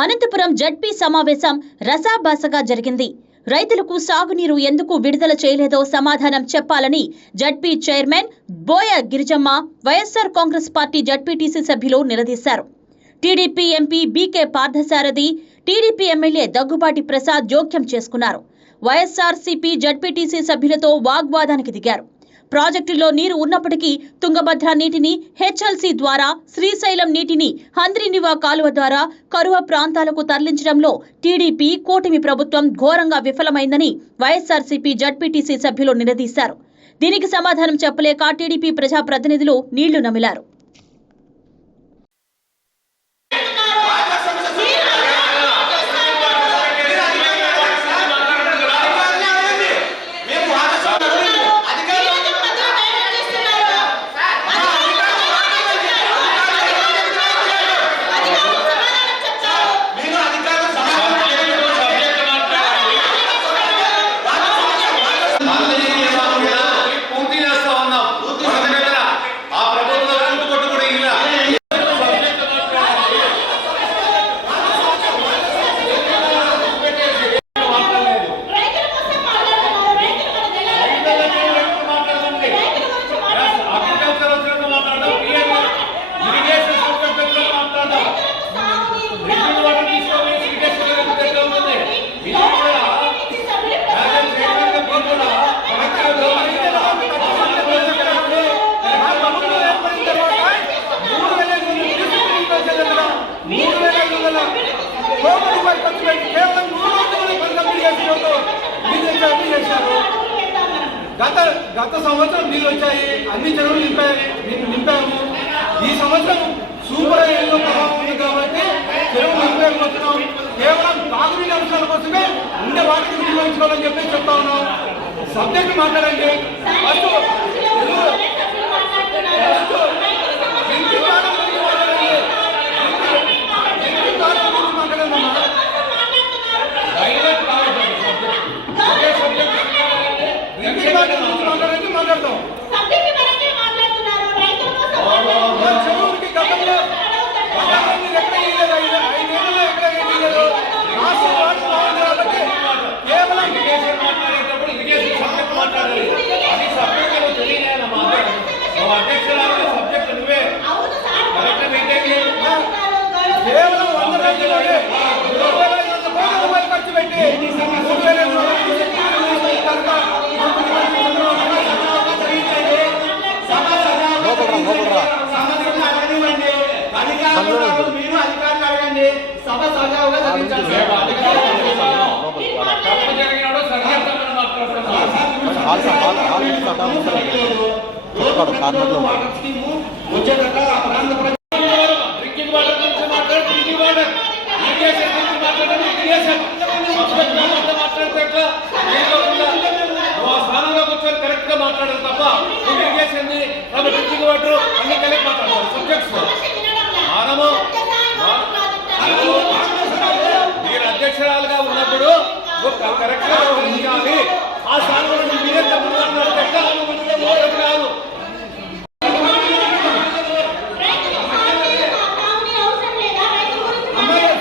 Anantapuram ZP సమావేశం రసాభాసగా జరిగింది. రైతులకు సాగునీరు ఎందుకు విడుదల చేయలేదో సమాధానం చెప్పాలని ZP chairman Boya Girijamma, YSR Congress party ZPTC సభ్యులు నిలదీశారు. టీడీపీ ఎంపీ బీకే పార్థసారథి, టీడీపీ ఎమ్మెల్యే దగ్గుబాటి ప్రసాద్ జోక్యం చేసుకున్నారు. వైఎస్ఆర్సీపీ జడ్పీటీసీ సభ్యులతో వాగ్వాదానికి దిగారు. ప్రాజెక్టులో నీరు ఉన్నప్పటికీ తుంగభద్ర నీటిని హెచ్ఎల్సీ ద్వారా, శ్రీశైలం నీటిని హంద్రీనివా కాలువ ద్వారా కరువు ప్రాంతాలకు తరలించడంలో టీడీపీ కూటమి ప్రభుత్వం ఘోరంగా విఫలమైందని వైఎస్ఆర్సీపీ జడ్పీటీసీ సభ్యులు నిలదీశారు. దీనికి సమాధానం చెప్పలేక టీడీపీ ప్రజాప్రతినిధులు నీళ్లు నమిలారు. గత సంవత్సరం నీళ్ళు వచ్చాయి, అన్ని చెరువులు నింపాము. ఈ సంవత్సరం సూపర్ ఎల్లో ప్రభావం ఉంది కాబట్టి చెరువులు నింపేస్తున్నాం. కేవలం తాగునీటి అంశాల కోసమే ఉండే వాటిని వినియోగించుకోవాలని చెప్పి చెప్తా ఉన్నాం. సబ్జెక్ట్ మాట్లాడండి. మాట్లాడాలి తప్ప అన్ని కలిపి మాట్లాడాలి. సబ్జెక్ట్స్ మీరు అధ్యక్షురాలుగా ఉన్నప్పుడు కరెక్ట్ గా వ్యవహరించాలి. ఆ స్థానంలో మీరే తప్పుడు మాట్లాడితే కాదు.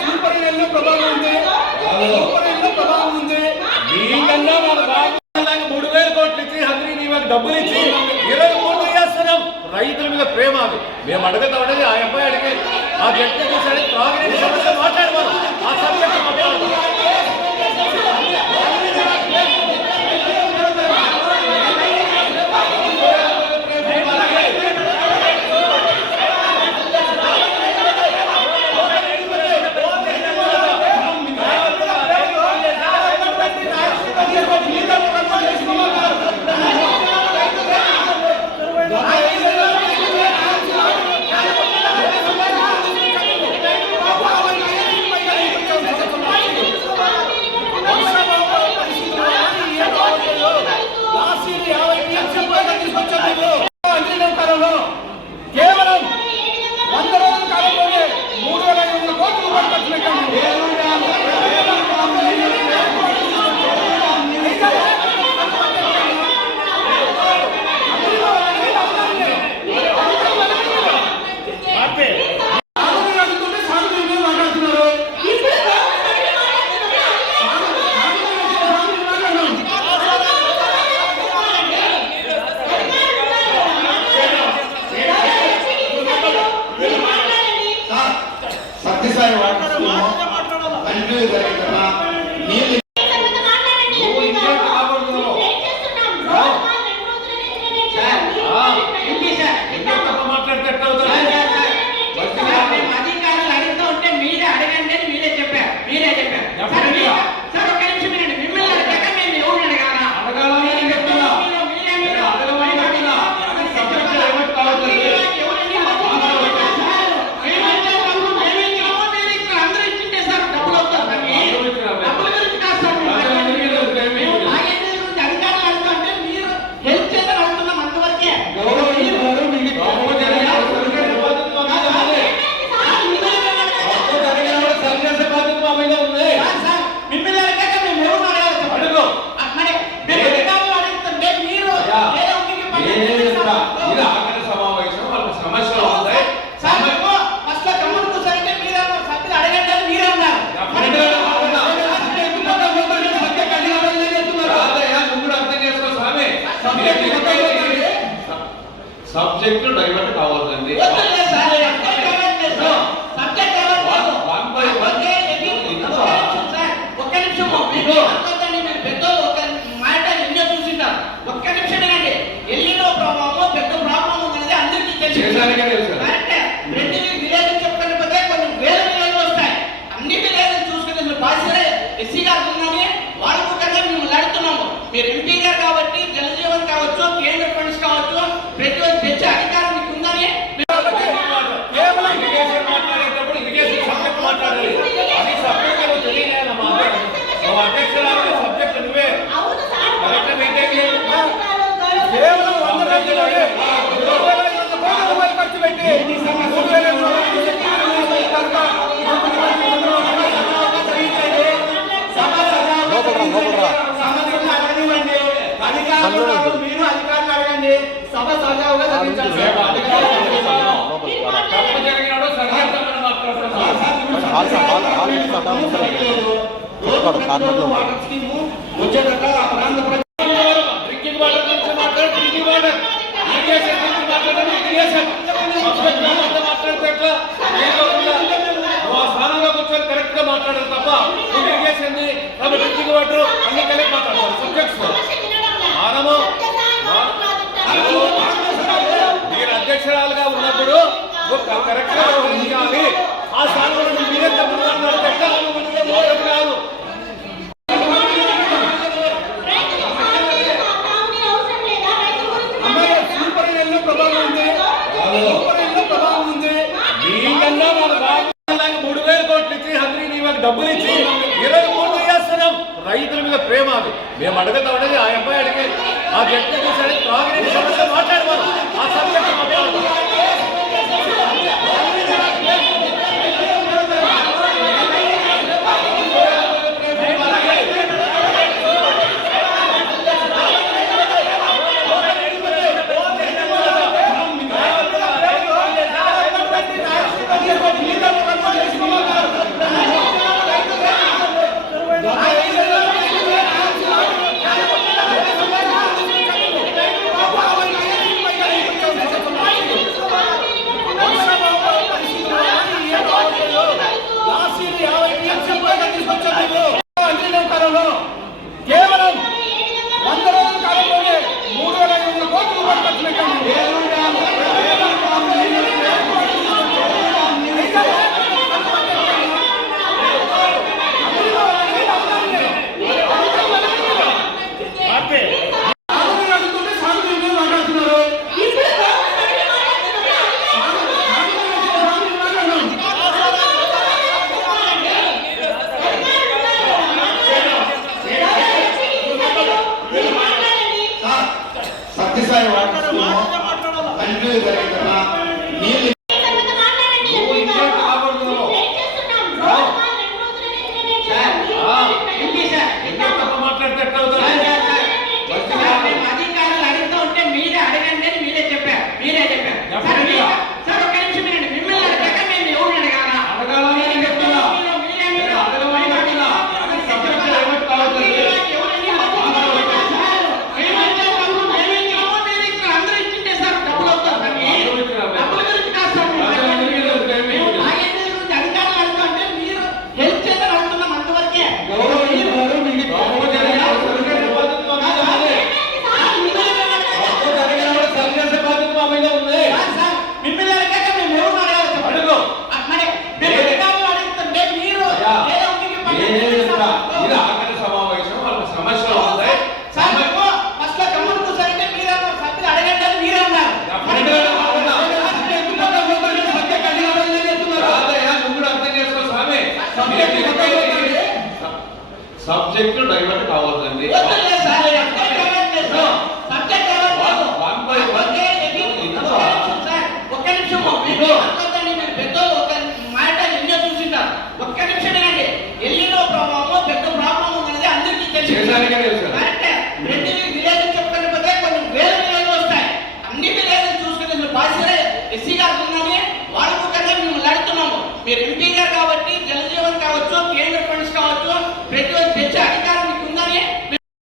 సూపర్ ఎల్లో ప్రభావం ఉంది. మీకన్నా మన బాగా 3,000 కోట్లు ఇచ్చి హంద్రీనివాకి డబ్బులు ఇచ్చి 23 చేస్తున్నాం. రైతుల మీద ప్రేమ అది మేము అడుగుతా ఉండేది. ఆ అబ్బాయి అడిగి ఆ వ్యక్తి చూసాడు త్రాగునీటి సమస్య మాట్లాడమను. ఆ సబ్జెక్ట్ మాట్లాడమను. సబ్జెక్ట్ డైవర్ట్ కావాలండి. మీరు ఎంపీ గారు కాబట్టి జలజీవన్ కావచ్చు, కేంద్ర ఫండ్స్ కావచ్చు, ప్రతి ఒక్క తెచ్చే అధికారం మీకు ఉందని కేవలం ఇరిగేషన్ మాట్లాడేటప్పుడు ఇరిగేషన్ సబ్జెక్ట్ మాట్లాడాలి. అది సబ్జెక్ట్ ఏమో తెలియజేయాలమ్మా. అధ్యక్షురాలు సబ్జెక్ట్ నువ్వే కరెక్ట్ మెయింటైన్ చేయాలి. కేవలం 100 రోజుల్లోనే 2,500 కోట్ల రూపాయలు ఖర్చు పెట్టి 3,000 మీరు అధికారులు అడగండి. సభ సజావుగా జరిగించాలి. డ్రింకింగ్ వాటర్ గురించి మాట్లాడు, డ్రింకింగ్ వాటర్, ఇరిగేషన్ గురించి మాట్లాడండి, ఇరిగేషన్ మాట్లాడితే ఎట్లా? నువ్వు ఆ స్థానంలో కూర్చొని కరెక్ట్ గా మాట్లాడాలి తప్ప నువ్వు ఇరిగేషన్ డ్రింకింగ్ వాటర్ అన్ని కలిపి మాట్లాడాలి. సబ్జెక్ట్స్ మనము మీరు అధ్యక్షురాలుగా ఉన్నప్పుడు కరెక్ట్ గా వ్యవహరించాలి. ఆ స్థానంలో మీరే తప్పుడు మాట్లాడితే కాదు. ప్రభావం ఉంది. మీకన్నా మన బాగా 3,000 కోట్లు ఇచ్చి హంద్రీ నీకు డబ్బులు ఇచ్చి 23 చేస్తున్నాం. రైతుల మీద ప్రేమ అది మేము అడుగుతామనేది ఆ అబ్బాయి అడిగి ఆ వ్యక్తి చూసాడు. త్రాగునీటి సమస్య మాట్లాడమను, ఆ సబ్జెక్ట్ మాట్లాడమను. కేవలం 100 రోజుల కాలంలోనే 3,500 కోట్ల రూపాయలు ఖర్చు పెట్టండి. సబ్జెక్ట్ డైవర్ట్ కావాలండి. ఒక్క నిమిషం ఎల్లినో ప్రభావం పెద్ద ప్రాబ్లం ఉన్నది అందరికీ తెలుసు.